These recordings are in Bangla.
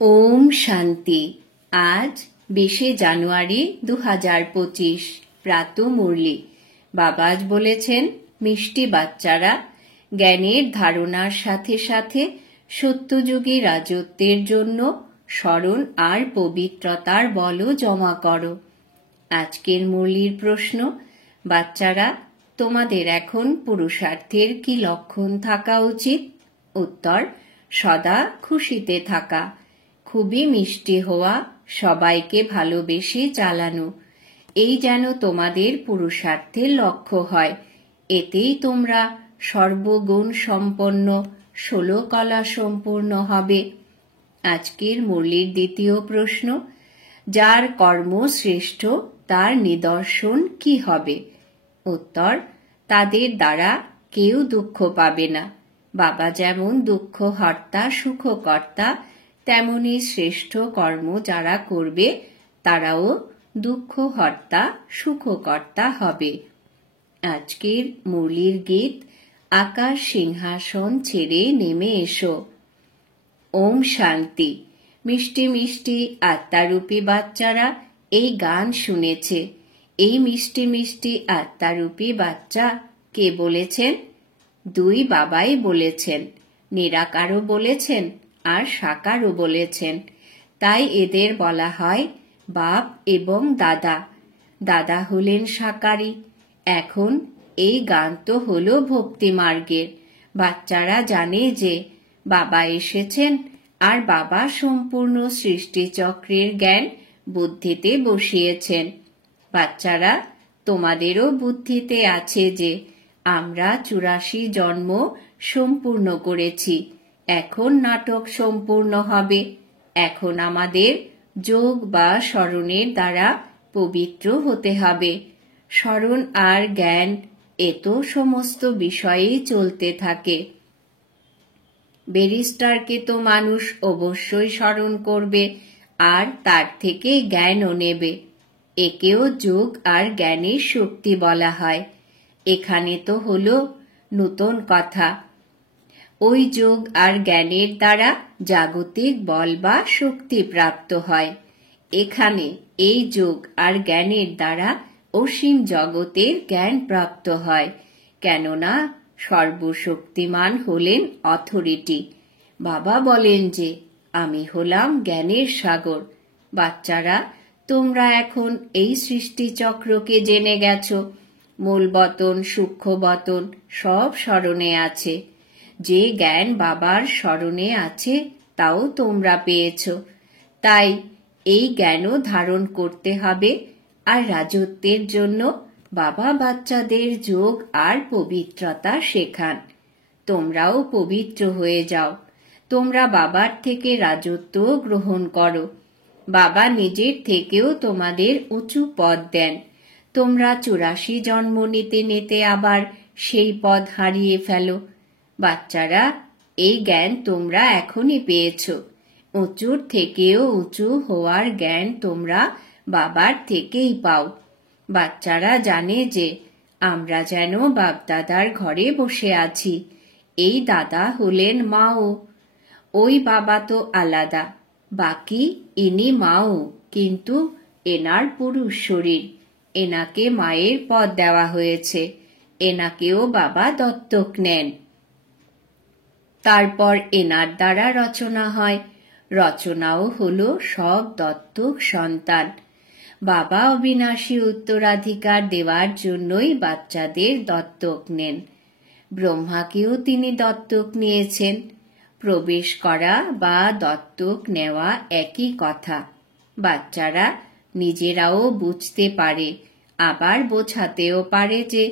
ওম শান্তি। আজ 20 জানুয়ারি 2025 প্রাত মুরলি। বাবাজ বলেছেন, মিষ্টি বাচ্চারা, জ্ঞানের ধারণার সাথে সাথে সত্যযুগী রাজত্বের জন্য স্মরণ আর পবিত্রতার বলও জমা করো। আজকের মুরলির প্রশ্ন, বাচ্চারা, তোমাদের এখন পুরুষার্থের কি লক্ষণ থাকা উচিত? উত্তর, সদা খুশিতে থাকা, খুবই মিষ্টি হওয়া, সবাইকে ভালোবেসে চালানো। এই যেন তোমাদের পুরুষার্থের লক্ষ্য হয়। এতেই তোমরা সর্বগুণ সম্পন্ন, 16 কলা সম্পূর্ণ হবে। আজকের মুরলির দ্বিতীয় প্রশ্ন, যার কর্ম শ্রেষ্ঠ তার নিদর্শন কি হবে? উত্তর, তাদের দ্বারা কেউ দুঃখ পাবে না। বাবা যেমন দুঃখ হর্তা সুখকর্তা, তেমনি শ্রেষ্ঠ কর্ম যারা করবে তারাও দুঃখ হর্তা সুখকর্তা হবে। আজকের মুরলির গীত, আকাশ সিংহাসন ছেড়ে নেমে এসো। ওম শান্তি। মিষ্টি মিষ্টি আত্মারূপী বাচ্চারা এই গান শুনেছে। এই মিষ্টি মিষ্টি আত্মারূপী বাচ্চা কে বলেছেন? 2 বাবাই বলেছেন, নিরাকারও বলেছেন আর সাকারও বলেছেন। তাই এদের বলা হয় বাপ এবং দাদা। দাদা হলেন সাকারী। এখন এই গান তো হলো ভক্তি মার্গের। বাচ্চারা জানে যে বাবা এসেছেন আর বাবা সম্পূর্ণ সৃষ্টিচক্রের জ্ঞান বুদ্ধিতে বসিয়েছেন। বাচ্চারা, তোমাদেরও বুদ্ধিতে আছে যে আমরা 84 জন্ম সম্পূর্ণ করেছি। এখন নাটক সম্পূর্ণ হবে। এখন আমাদের যোগ বা স্মরণের দ্বারা পবিত্র হতে হবে। স্মরণ আর জ্ঞান এত সমস্ত বিষয়েই চলতে থাকে। ব্যারিস্টারকে তো মানুষ অবশ্যই স্মরণ করবে আর তার থেকে জ্ঞানও নেবে। একেও যোগ আর জ্ঞানের শক্তি বলা হয়। এখানে তো হলো নূতন কথা। ওই যোগ আর জ্ঞানের দ্বারা জাগতিক বল বা শক্তি প্রাপ্ত হয়। এখানে এই যোগ আর জ্ঞানের দ্বারা অসীম জগতের জ্ঞান প্রাপ্ত হয়, কেননা সর্বশক্তিমান হলেন অথরিটি। বাবা বলেন যে আমি হলাম জ্ঞানের সাগর। বাচ্চারা, তোমরা এখন এই সৃষ্টিচক্রকে জেনে গেছ। মূল বতন, সূক্ষ্ম বতন সব স্মরণে আছে। যে জ্ঞান বাবার স্মরণে আছে তাও তোমরা পেয়েছ। তাই এই জ্ঞানও ধারণ করতে হবে। আর রাজত্বের জন্য বাবা বাচ্চাদের যোগ আর পবিত্রতা শেখান। তোমরাও পবিত্র হয়ে যাও। তোমরা বাবার থেকে রাজত্ব গ্রহণ করো। বাবা নিজের থেকেও তোমাদের উঁচু পদ দেন। তোমরা 84 জন্ম নিতে নিতে আবার সেই পদ হারিয়ে ফেলো। বাচ্চারা, এই জ্ঞান তোমরা এখনই পেয়েছ। উঁচুর থেকেও উঁচু হওয়ার জ্ঞান তোমরা বাবার থেকেই পাও। বাচ্চারা জানে যে আমরা যেন বাপদাদার ঘরে বসে আছি। এই দাদা হলেন মাও। ওই বাবা তো আলাদা, বাকি ইনি মাও, কিন্তু এনার পুরুষ শরীর। এনাকে মায়ের পদ দেওয়া হয়েছে। এনাকেও বাবা দত্তক নেন। তারপর এনার দ্বারা রচনা হয়। রচনাও হলো সব দত্তক সন্তান। বাবা অবিনাশী উত্তরাধিকার দেওয়ার জন্যই বাচ্চাদের দত্তক নেন। ব্রহ্মাকেও তিনি দত্তক নিয়েছেন। প্রবেশ করা বা দত্তক নেওয়া একই কথা। বাচ্চারা নিজেরাও বুঝতে পারে, আবার বোঝাতেও পারে যে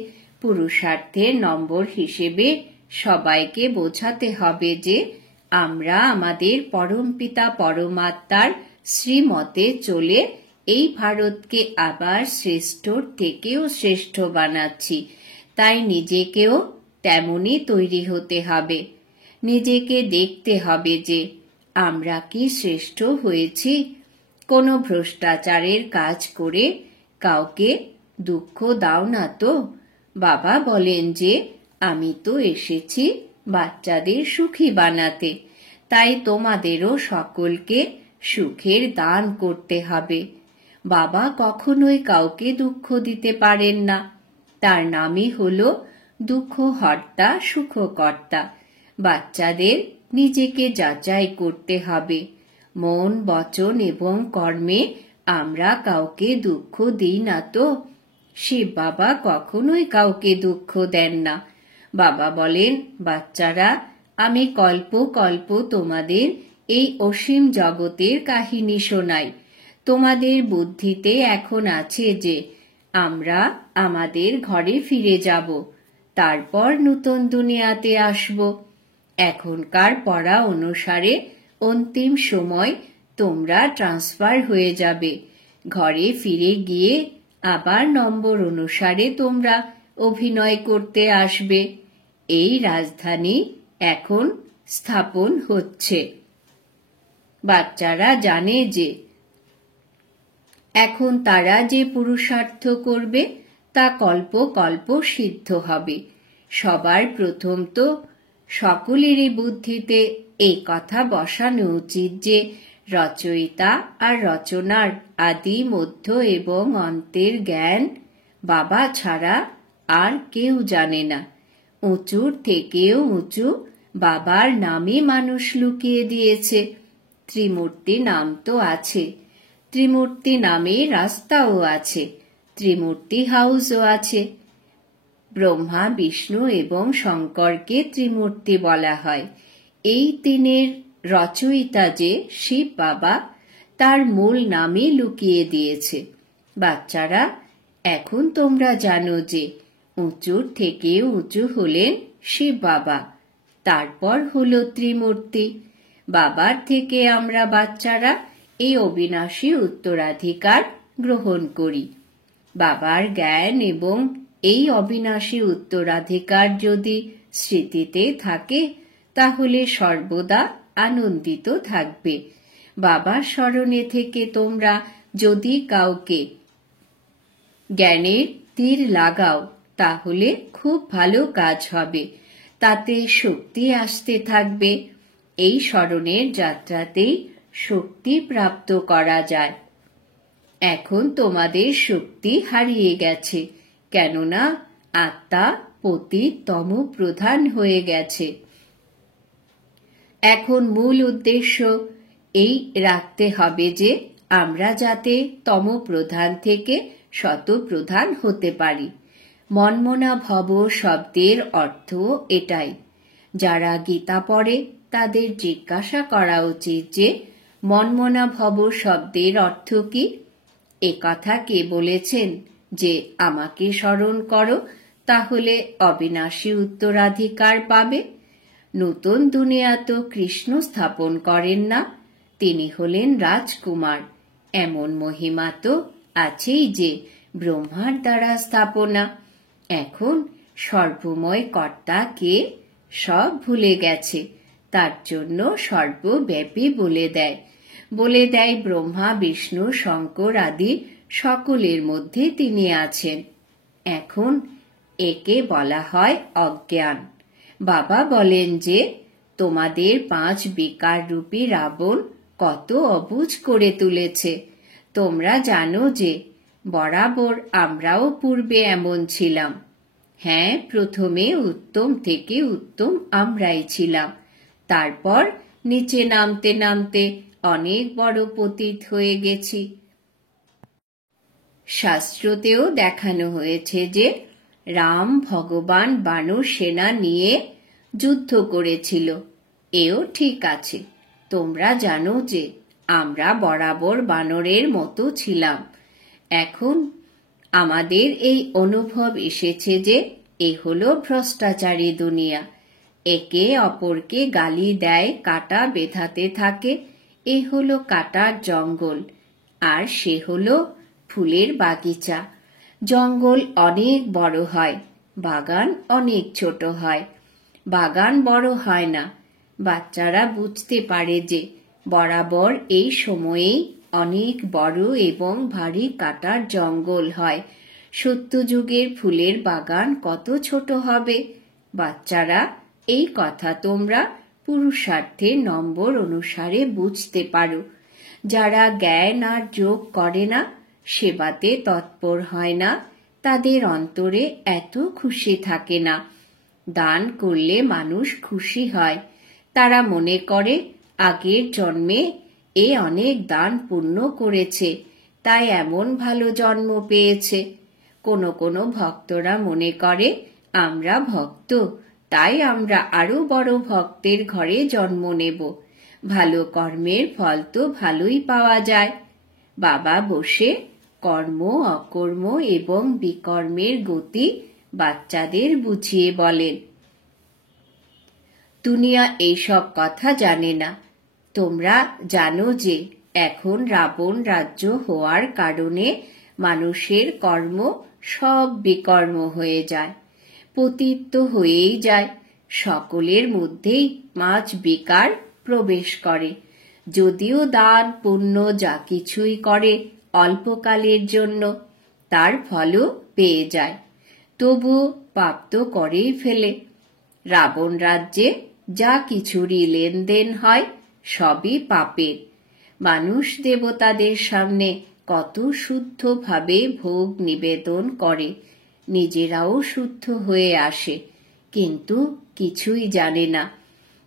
পুরুষার্থের নম্বর হিসেবে সবাইকে বোঝাতে হবে যে আমরা আমাদের পরমপিতা পরমাত্মার শ্রীমতে চলে এই ভারতকে আবার শ্রেষ্ঠর থেকেও শ্রেষ্ঠ বানাচ্ছি। তাই নিজেকেও তেমনই তৈরি হতে হবে। নিজেকে দেখতে হবে যে আমরা কি শ্রেষ্ঠ হয়েছি। কোনো ভ্রষ্টাচারের কাজ করে কাউকে দুঃখ দাও না তো। বাবা বলেন যে আমি তো এসেছি বাচ্চাদের সুখী বানাতে। তাই তোমাদেরও সকলকে সুখের দান করতে হবে। বাবা কখনোই কাউকে দুঃখ দিতে পারেন না। তার নামই হলো দুঃখহর্তা সুখকর্তা। বাচ্চাদের নিজেকে যাচাই করতে হবে। মন, বচন এবং কর্মে আমরা কাউকে দুঃখ দিই না তো? শিব বাবা কখনোই কাউকে দুঃখ দেন না। বাবা বলেন, বাচ্চারা, আমি কল্প কল্প তোমাদের এই অসীম জগতের কাহিনী শোনাই। তোমাদের বুদ্ধিতে এখন আছে যে আমরা আমাদের ঘরে ফিরে যাব, তারপর নতুন দুনিয়াতে আসব। এখনকার পড়া অনুসারে অন্তিম সময় তোমরা ট্রান্সফার হয়ে যাবে। ঘরে ফিরে গিয়ে আবার নম্বর অনুসারে তোমরা অভিনয় করতে আসবে। এই রাজধানী এখন স্থাপন হচ্ছে। বাচ্চারা জানে যে এখন তারা যে পুরুষার্থ করবে তা কল্প কল্প সিদ্ধ হবে। সবার প্রথম তো সকলেরই বুদ্ধিতে এই কথা বসানো উচিত যে রচয়িতা আর রচনার আদি, মধ্য এবং অন্তের জ্ঞান বাবা ছাড়া আর কেউ জানে না। উঁচুর থেকেও উঁচু বাবার নামে মানুষ লুকিয়ে দিয়েছে। ত্রিমূর্তি নাম তো আছে, ত্রিমূর্তি নামে রাস্তাও আছে, ত্রিমূর্তি হাউসও আছে। ব্রহ্মা, বিষ্ণু এবং শঙ্করকে ত্রিমূর্তি বলা হয়। এই তিনের রচয়িতা যে শিব বাবা, তার মূল নামে লুকিয়ে দিয়েছে। বাচ্চারা, এখন তোমরা জানো যে উঁচুর থেকে উঁচু হলেন শিব বাবা, তারপর হলো ত্রিমূর্তি। বাবার থেকে আমরা বাচ্চারা এই অবিনাশী উত্তরাধিকার গ্রহণ করি। বাবার জ্ঞান এবং এই অবিনাশী উত্তরাধিকার যদি স্মৃতিতে থাকে তাহলে সর্বদা আনন্দিত থাকবে। বাবার স্মরণে থেকে তোমরা যদি কাউকে জ্ঞানের তীর লাগাও তাহলে খুব ভালো কাজ হবে, তাতে শক্তি আসতে থাকবে। এই স্মরণের যাত্রাতেই শক্তি প্রাপ্ত করা যায়। এখন তোমাদের শক্তি হারিয়ে গেছে, কেননা আত্মা পতিত তম প্রধান হয়ে গেছে। এখন মূল উদ্দেশ্য এই রাখতে হবে যে আমরা যাতে তম প্রধান থেকে শত প্রধান হতে পারি। মনমনা ভব শব্দের অর্থ এটাই। যারা গীতা পড়ে তাদের জিজ্ঞাসা করা উচিত যে মনমনা ভব শব্দের অর্থ কি? একথা কে বলেছেন যে আমাকে স্মরণ করো তাহলে অবিনাশী উত্তরাধিকার পাবে? নতুন দুনিয়া তো কৃষ্ণ স্থাপন করেন না, তিনি হলেন রাজকুমার। এমন মহিমা তো আছেই যে ব্রহ্মার দ্বারা স্থাপনা। এখন সর্বময় কর্তা কে সব ভুলে গেছে, তার জন্য সর্বব্যাপী বলে দেয় ব্রহ্মা, বিষ্ণু, শঙ্কর আদি সকলের মধ্যে তিনি আছেন। এখন একে বলা হয় অজ্ঞান। বাবা বলেন যে তোমাদের 5 বিকার রূপী রাবণ কত অবুঝ করে তুলেছে। তোমরা জানো যে বরাবর আমরাও পূর্বে এমন ছিলাম। হ্যাঁ, প্রথমে উত্তম থেকে উত্তম আমরাই ছিলাম, তারপর নিচে নামতে নামতে অনেক বড় পতিত হয়ে গেছি। শাস্ত্রতেও দেখানো হয়েছে যে রাম ভগবান বানর সেনা নিয়ে যুদ্ধ করেছিল, এও ঠিক আছে। তোমরা জানো যে আমরা বরাবর বানরের মতো ছিলাম। এখন আমাদের এই অনুভব এসেছে যে এ হলো ভ্রষ্টাচারী দুনিয়া। একে অপরকে গালি দেয়, কাটা বেঁধাতে থাকে। এ হলো কাটার জঙ্গল, আর সে হলো ফুলের বাগিচা। জঙ্গল অনেক বড় হয়, বাগান অনেক ছোট হয়। বাগান বড় হয় না। বাচ্চারা বুঝতে পারে যে বরাবর এই সময়েই অনেক বড় এবং ভারী কাটার জঙ্গল হয়। সত্যযুগের ফুলের বাগান কত ছোট হবে। বাচ্চারা, এই কথা তোমরা পুরুষার্থের নম্বর অনুসারে বুঝতে পারো। যারা জ্ঞান আর যোগ করে না, সেবাতে তৎপর হয় না, তাদের অন্তরে এত খুশি থাকে না। দান করলে মানুষ খুশি হয়। তারা মনে করে আগের জন্মে এ অনেক দান পুণ্য করেছে, তাই এমন ভালো জন্ম পেয়েছে। কোনো কোনো ভক্তরা মনে করে আমরা ভক্ত, তাই আমরা আরো বড় ভক্তের ঘরে জন্ম নেব। ভালো কর্মের ফল তো ভালোই পাওয়া যায়। বাবা বসে কর্ম, অকর্ম এবং বিকর্মের গতি বাচ্চাদের বুঝিয়ে বলেন। দুনিয়া এইসব কথা জানে না। তোমরা জানো যে এখন রাবণ রাজ্য হওয়ার কারণে মানুষের কর্ম সব বিকর্ম হয়ে যায়, পতিত তো হয়েই যায়। সকলের মধ্যেই মাঝ বিকার প্রবেশ করে। যদিও দান পুণ্য যা কিছুই করে অল্পকালের জন্য, তার ফলও পেয়ে যায়, তবু পাপ তো করেই ফেলে। রাবণ রাজ্যে যা কিছুরই লেনদেন হয় সবই পাপের। মানুষ দেবতাদের সামনে কত শুদ্ধভাবে ভোগ নিবেদন করে, নিজেরাও শুদ্ধ হয়ে আসে, কিন্তু কিছুই জানে না।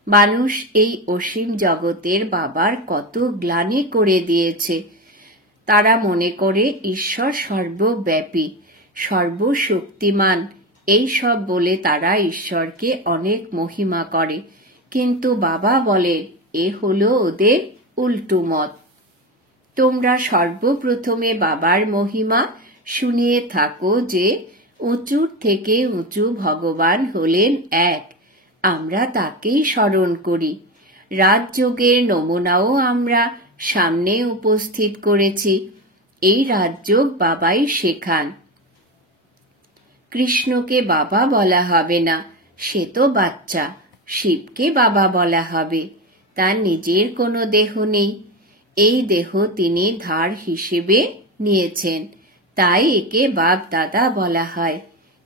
মানুষ এই অসীম জগতের বাবার কত গ্লানি করে দিয়েছে। তারা মনে করে ঈশ্বর সর্বব্যাপী, সর্বশক্তিমান, এই সব বলে তারা ঈশ্বরকে অনেক মহিমা করে। কিন্তু বাবা বলে এ হলো ওদের উল্টো মত। তোমরা সর্বপ্রথমে বাবার মহিমা শুনিয়ে থাকো যে উঁচুর থেকে উঁচু ভগবান হলেন এক, আমরা তাকেই স্মরণ করি। রাজযোগের নমুনাও আমরা সামনে উপস্থিত করেছি। এই রাজযোগ বাবাই শেখান। কৃষ্ণকে বাবা বলা হবে না, সে তো বাচ্চা। শিবকে বাবা বলা হবে, তার নিজের কোনো দেহ নেই। এই দেহ তিনি ধার হিসেবে নিয়েছেন, তাই একে বাপ দাদা বলা হয়।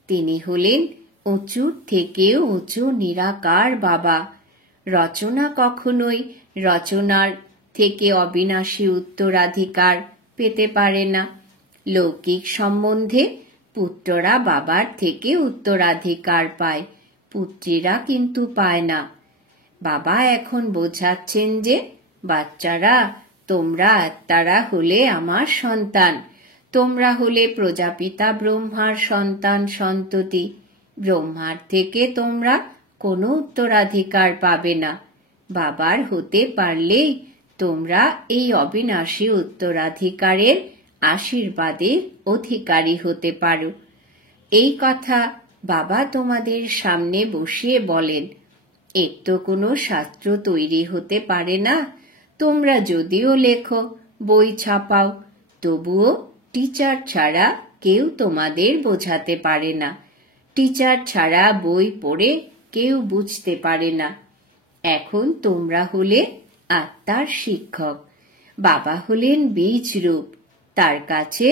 তিনি হলেন উঁচুর থেকেও উঁচু নিরাকার বাবা। রচনা কখনোই রচনার থেকে অবিনাশী উত্তরাধিকার পেতে পারে না। লৌকিক সম্বন্ধে পুত্ররা বাবার থেকে উত্তরাধিকার পায়, পুত্রীরা কিন্তু পায় না। বাবা এখন বোঝাচ্ছেন যে বাচ্চারা, তোমরা আত্মারা হলে আমার সন্তান, তোমরা হলে প্রজাপিতা ব্রহ্মার সন্তান সন্ততি। ব্রহ্মার থেকে তোমরা কোনো উত্তরাধিকার পাবে না। বাবার হতে পারলেই তোমরা এই অবিনাশী উত্তরাধিকারের আশীর্বাদের অধিকারী হতে পারো। এই কথা বাবা তোমাদের সামনে বসিয়ে বলেন। এর তো কোনো শাস্ত্র তৈরি হতে পারে না। তোমরা যদিও লেখো, বই ছাপাও, তবুও টিচার ছাড়া কেউ তোমাদের বোঝাতে পারে না। টিচার ছাড়া বই পড়ে কেউ বুঝতে পারে না। এখন তোমরা হলে আত্মার শিক্ষক। বাবা হলেন বীজ রূপ, তার কাছে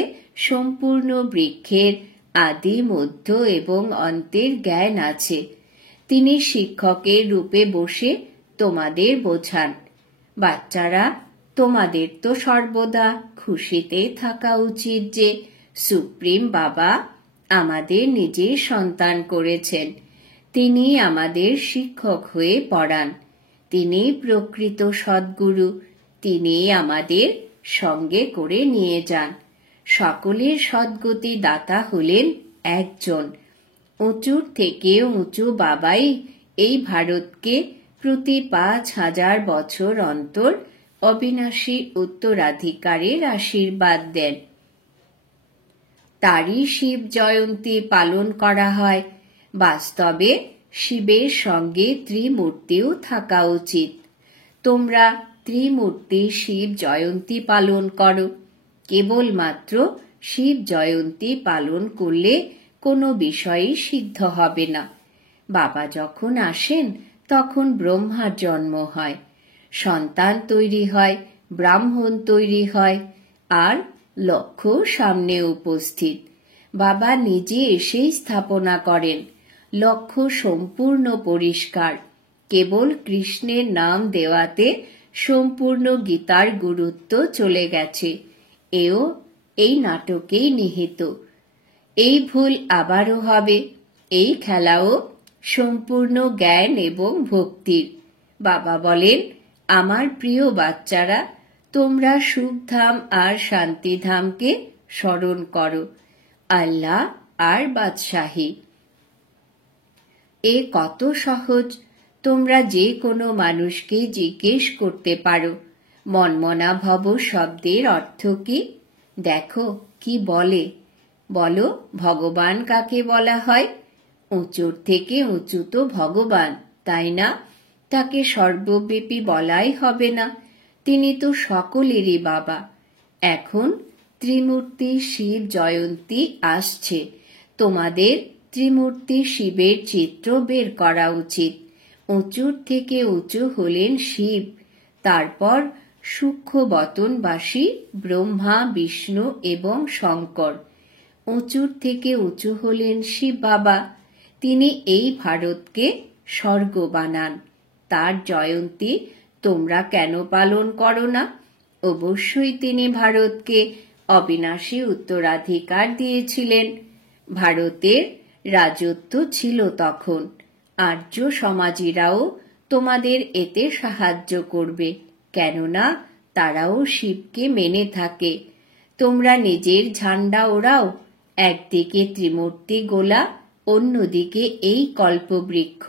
সম্পূর্ণ বৃক্ষের আদি, মধ্য এবং অন্তের জ্ঞান আছে। তিনি শিক্ষকের রূপে বসে তোমাদের বোঝান। বাচ্চারা, তোমাদের তো সর্বদা খুশিতে থাকা উচিত যে সুপ্রিম বাবা আমাদের নিজের সন্তান করেছেন। তিনি আমাদের শিক্ষক হয়ে পড়ান। তিনি প্রকৃত সদ্গুরু, তিনি আমাদের সঙ্গে করে নিয়ে যান। সকলের সদ্গতি দাতা হলেন একজন। উঁচুর থেকে উঁচু বাবাই এই ভারতকে প্রতি ৫,০০০ বছর অন্তর অবিনাশী উত্তরাধিকারের আশীর্বাদ দেন। তারই শিব জয়ন্তী পালন করা হয়। বাস্তবে শিবের সঙ্গে ত্রিমূর্তিও থাকা উচিত। তোমরা ত্রিমূর্তি শিব জয়ন্তী পালন করো। কেবলমাত্র শিব জয়ন্তী পালন করলে কোনো বিষয়ই সিদ্ধ হবে না। বাবা যখন আসেন তখন ব্রহ্মার জন্ম হয়, সন্তান তৈরি হয়, ব্রাহ্মণ তৈরি হয়, আর লক্ষ্য সামনে উপস্থিত। বাবা নিজে এসেই স্থাপনা করেন। লক্ষ্য সম্পূর্ণ পরিষ্কার। কেবল কৃষ্ণের নাম দেওয়াতে সম্পূর্ণ গীতার গুরুত্ব চলে গেছে, এও এই নাটকেই নিহিত। এই ভুল আবারও হবে। এই খেলাও সম্পূর্ণ জ্ঞান এবং ভক্তির। বাবা বলেন, আমার প্রিয় বাচ্চারা, তোমরা সুখধাম আর শান্তিধামকে স্মরণ করো, আল্লাহ আর বাদশাহী। এ কত সহজ। তোমরা যে কোনো মানুষকে জিজ্ঞেস করতে পারো, মনমনা ভব শব্দের অর্থ কি? দেখো কি বলে। বলো, ভগবান কাকে বলা হয়? উঁচুর থেকে উঁচু তো ভগবান, তাই না? তাকে সর্বব্যাপী বলাই হবে না, তিনি তো সকলেরই বাবা। এখন ত্রিমূর্তি শিব জয়ন্তী আসছে, তোমাদের ত্রিমূর্তি শিবের চিত্র বের করা উচিত। উঁচুর থেকে উঁচু হলেন শিব, তারপর সূক্ষ্ম বতনবাসী ব্রহ্মা, বিষ্ণু এবং শঙ্কর। উঁচুর থেকে উঁচু হলেন শিব বাবা, তিনি এই ভারতকে স্বর্গ বানান। তার জয়ন্তী তোমরা কেন পালন করো না? অবশ্যই তিনি ভারতকে অবিনাশী উত্তরাধিকার দিয়েছিলেন। ভারতের রাজত্ব ছিল তখন। আর্য সমাজীরাও তোমাদের এতে সাহায্য করবে, কেননা তারাও শিবকে মেনে থাকে। তোমরা নিজের ঝান্ডা ওড়াও, একদিকে ত্রিমূর্তি গোলা, অন্যদিকে এই কল্পবৃক্ষ।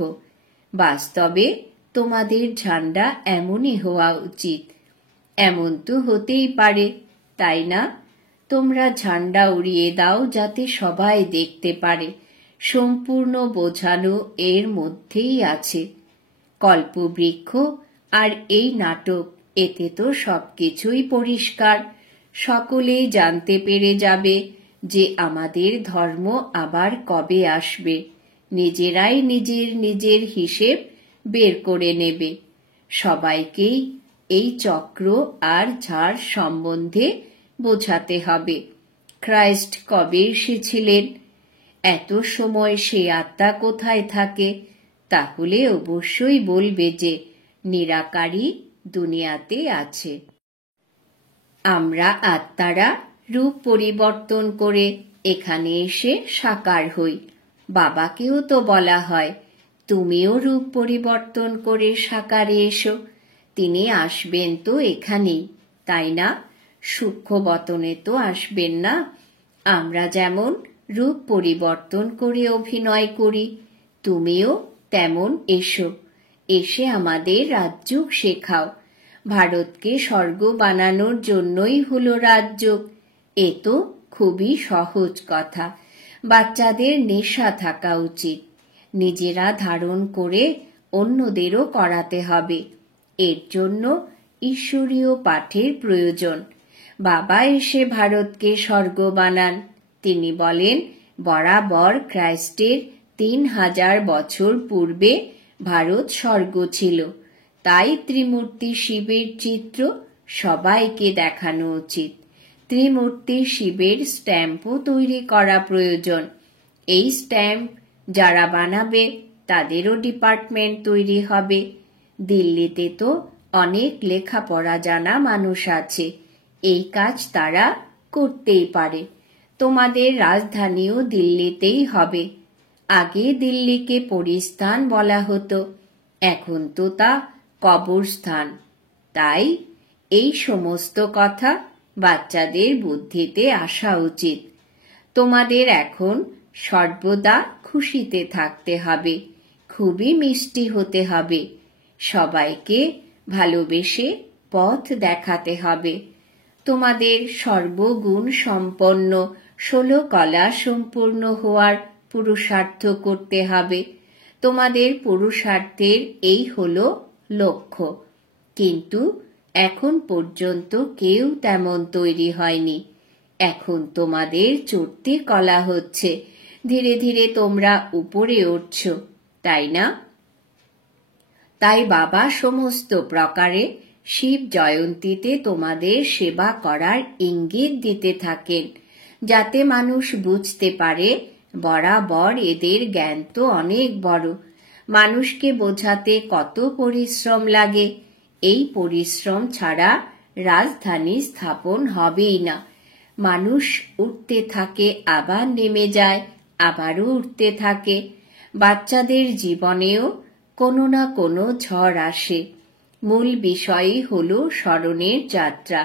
বাস্তবে তোমাদের ঝান্ডা এমনই হওয়া উচিত। এমন তো হতেই পারে, তাই না? তোমরা ঝান্ডা উড়িয়ে দাও যাতে সবাই দেখতে পারে। সম্পূর্ণ বোঝানো এর মধ্যেই আছে। কল্পবৃক্ষ আর এই নাটক, এতে তো সবকিছুই পরিষ্কার। সকলেই জানতে পেরে যাবে যে আমাদের ধর্ম আবার কবে আসবে। নিজেরাই নিজের নিজের হিসেব বের করে নেবে। সবাইকেই এই চক্র আর ঝাড় সম্বন্ধে বোঝাতে হবে। খ্রাইস্ট কবে এসেছিলেন? এত সময় সে আত্মা কোথায় থাকে? তাহলে অবশ্যই বলবে যে নিরাকারই দুনিয়াতে আছে। আমরা আত্মারা রূপ পরিবর্তন করে এখানে এসে সাকার হই। বাবাকেও তো বলা হয়, তুমিও রূপ পরিবর্তন করে সাকারে এসো। তিনি আসবেন তো এখানেই, তাই না? সূক্ষ্ম বতনে তো আসবেন না। আমরা যেমন রূপ পরিবর্তন করে অভিনয় করি, তুমিও তেমন এসো। এসে আমাদের রাজযোগ শেখাও। ভারতকে স্বর্গ বানানোর জন্যই হলো রাজযোগ। এ তো খুবই সহজ কথা। বাচ্চাদের নেশা থাকা উচিত। নিজেরা ধারণ করে অন্যদেরও করাতে হবে। এর জন্য ঈশ্বরীয় পাঠের প্রয়োজন। বাবা এসে ভারতকে স্বর্গ বানান। তিনি বলেন, বরাবর খ্রাইস্টের 3000 বছর পূর্বে ভারত স্বর্গ ছিল। তাই ত্রিমূর্তি শিবের চিত্র সবাইকে দেখানো উচিত। ত্রিমূর্তি শিবের স্ট্যাম্পও তৈরি করা প্রয়োজন। এই স্ট্যাম্প যারা বানাবে তাদেরও ডিপার্টমেন্ট তৈরি হবে। দিল্লিতে তো অনেক লেখাপড়া জানা মানুষ আছে, এই কাজ তারা করতেই পারে। তোমাদের রাজধানীও দিল্লিতেই হবে। আগে দিল্লিকে পরিস্থান বলা হতো, এখন তো তা কবরস্থান। তাই এই সমস্ত কথা বাচ্চাদের বুদ্ধিতে আসা উচিত। তোমাদের এখন সর্বদা খুশিতে থাকতে হবে, খুবই মিষ্টি হতে হবে, সবাইকে ভালোবেসে পথ দেখাতে হবে। তোমাদের সর্বগুণ সম্পন্ন 16 কলা সম্পূর্ণ হওয়ার পুরুষার্থ করতে হবে। তোমাদের পুরুষার্থের এই হলো লক্ষ্য। কিন্তু এখন পর্যন্ত কেউ তেমন তৈরি হয়নি। এখন তোমাদের চড়তে কলা হচ্ছে। ধীরে ধীরে তোমরা উপরে উঠছ, তাই না? তাই বাবা সমস্ত প্রকারে শিব জয়ন্তীতে তোমাদের সেবা করার ইঙ্গিত দিতে থাকেন, যাতে মানুষ বুঝতে পারে বরাবর এদের জ্ঞান তো অনেক বড়। মানুষকে বোঝাতে কত পরিশ্রম লাগে। এই পরিশ্রম ছাড়া রাজধানী স্থাপন হবেই না। মানুষ উঠতে থাকে, আবার নেমে যায়, আবারও উঠতে থাকে। বাচ্চাদের জীবনেও কোনো না কোনো ঝড় আসে। মূল বিষয়ই হলো স্মরণের যাত্রা।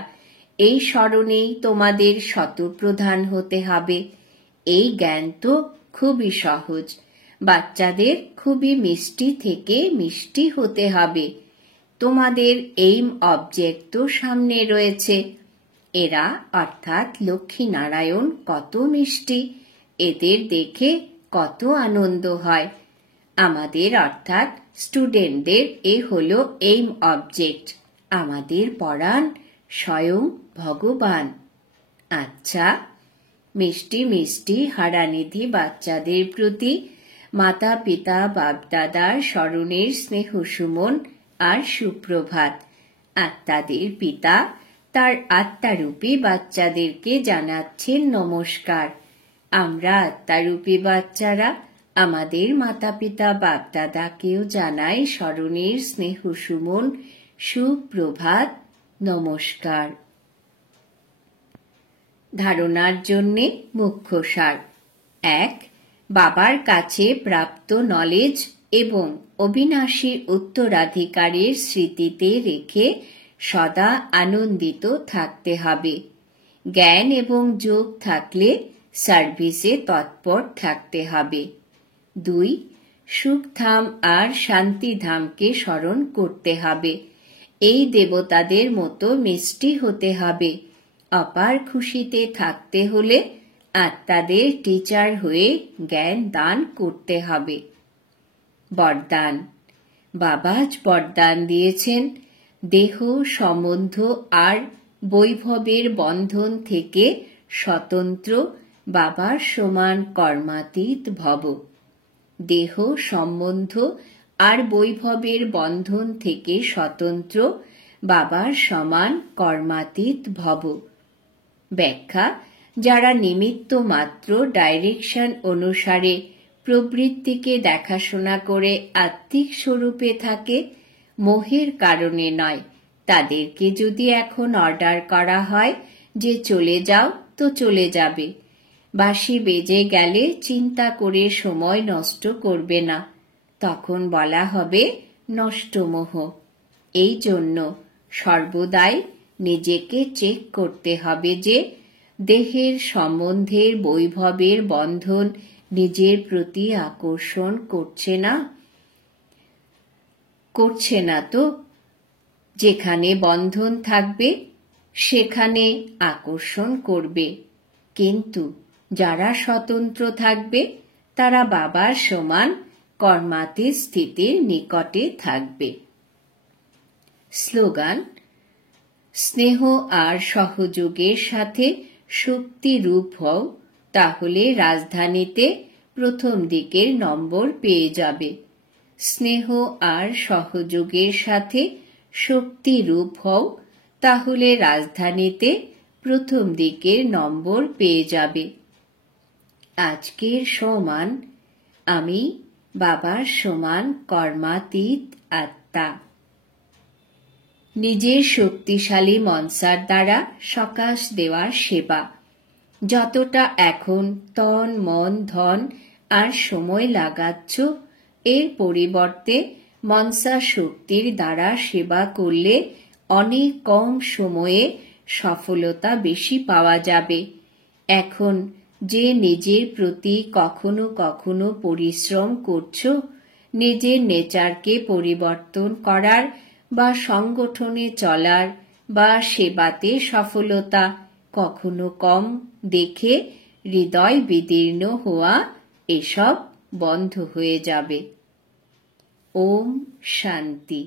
এই স্মরণেই তোমাদের শতপ্রধান হতে হবে। এই জ্ঞান তো খুবই সহজ। বাচ্চাদের খুবই মিষ্টি থেকে মিষ্টি হতে হবে। তোমাদের এইম অবজেক্ট তো সামনে রয়েছে। এরা অর্থাৎ লক্ষ্মীনারায়ণ কত মিষ্টি, এদের দেখে কত আনন্দ হয়। আমাদের অর্থাৎ স্টুডেন্টদের এ হলো এইম অবজেক্ট। আমাদের পড়ান স্বয়ং ভগবান। আচ্ছা, মিষ্টি মিষ্টি হারানিধি বাচ্চাদের প্রতি মাতা পিতা বাপদাদার স্মরণের স্নেহ সুমন আর সুপ্রভাত। আত্মাদের পিতা তার আত্মারূপী বাচ্চাদেরকে জানাচ্ছেন নমস্কার। আমরা আত্মারূপী বাচ্চারা আমাদের মাতা পিতা বাপদাদাকেও জানাই স্মরণের স্নেহ সুমন সুপ্রভাত, নমস্কার। ধারণার জন্যে মুখ্য সার। 1. বাবার কাছে প্রাপ্ত নলেজ এবং অবিনাশী উত্তরাধিকারের স্মৃতিতে রেখে সদা আনন্দিত থাকতে হবে। জ্ঞান এবং যোগ থাকলে সার্ভিসে তৎপর থাকতে হবে। 2. সুখধাম আর শান্তিধামকে স্মরণ করতে হবে। এই দেবতাদের মতো মিষ্টি হতে হবে। অপার খুশিতে থাকতে হলে আত্মাদের টিচার হয়ে জ্ঞান দান করতে হবে। বরদান। বাবা আজ বরদান দিয়েছেন, দেহ সম্বন্ধ আর বৈভবের বন্ধন থেকে স্বতন্ত্র বাবার সমান কর্মাতীত ভব। দেহ সম্বন্ধ আর বৈভবের বন্ধন থেকে স্বতন্ত্র বাবার সমান কর্মাতীত ভব। ব্যাখ্যা: যারা নিমিত্ত মাত্র ডাইরেকশন অনুসারে প্রবৃত্তিকে দেখাশোনা করে আত্মিক স্বরূপে থাকে, মোহের কারণে নয়, তাদেরকে যদি এখন অর্ডার করা হয় যে চলে যাও, তো চলে যাবে। বাঁশি বেজে গেলে চিন্তা করে সময় নষ্ট করবে না, তখন বলা হবে নষ্টমোহ। এই জন্য সর্বদাই নিজেকে চেক করতে হবে যে দেহের সম্বন্ধের বৈভবের বন্ধন নিজের প্রতি আকর্ষণ করছে না তো। যেখানে বন্ধন থাকবে সেখানে আকর্ষণ করবে, কিন্তু যারা স্বতন্ত্র থাকবে তারা বাবার সমান কর্মাতীত স্থিতির নিকটে থাকবে। স্লোগান: স্নেহ আর সহযোগের সাথে শক্তি রূপ হও, তাহলে রাজধানীতে প্রথম দিকের নম্বর পেয়ে যাবে। স্নেহ আর সহযোগের সাথে শক্তি রূপ হও, তাহলে রাজধানীতে প্রথম দিকের নম্বর পেয়ে যাবে। আজকের সমান আমি বাবার সমান কর্মাতীত আত্মা। নিজের শক্তিশালী মনসার দ্বারা সকাশ দেওয়ার সেবা। যতটা এখন তন মন ধন আর সময় লাগাচ্ছ, এর পরিবর্তে মনসা শক্তির দ্বারা সেবা করলে অনেক কম সময়ে সফলতা বেশি পাওয়া যাবে। এখন যে নিজের প্রতি কখনো কখনো পরিশ্রম করছো, নিজের নেচারকে পরিবর্তন করার বা সংগঠনে চলার বা সেবাতে সফলতা কখনো কম দেখে হৃদয় বিদীর্ণ হওয়া, এসব বন্ধ হয়ে যাবে। ওম শান্তি।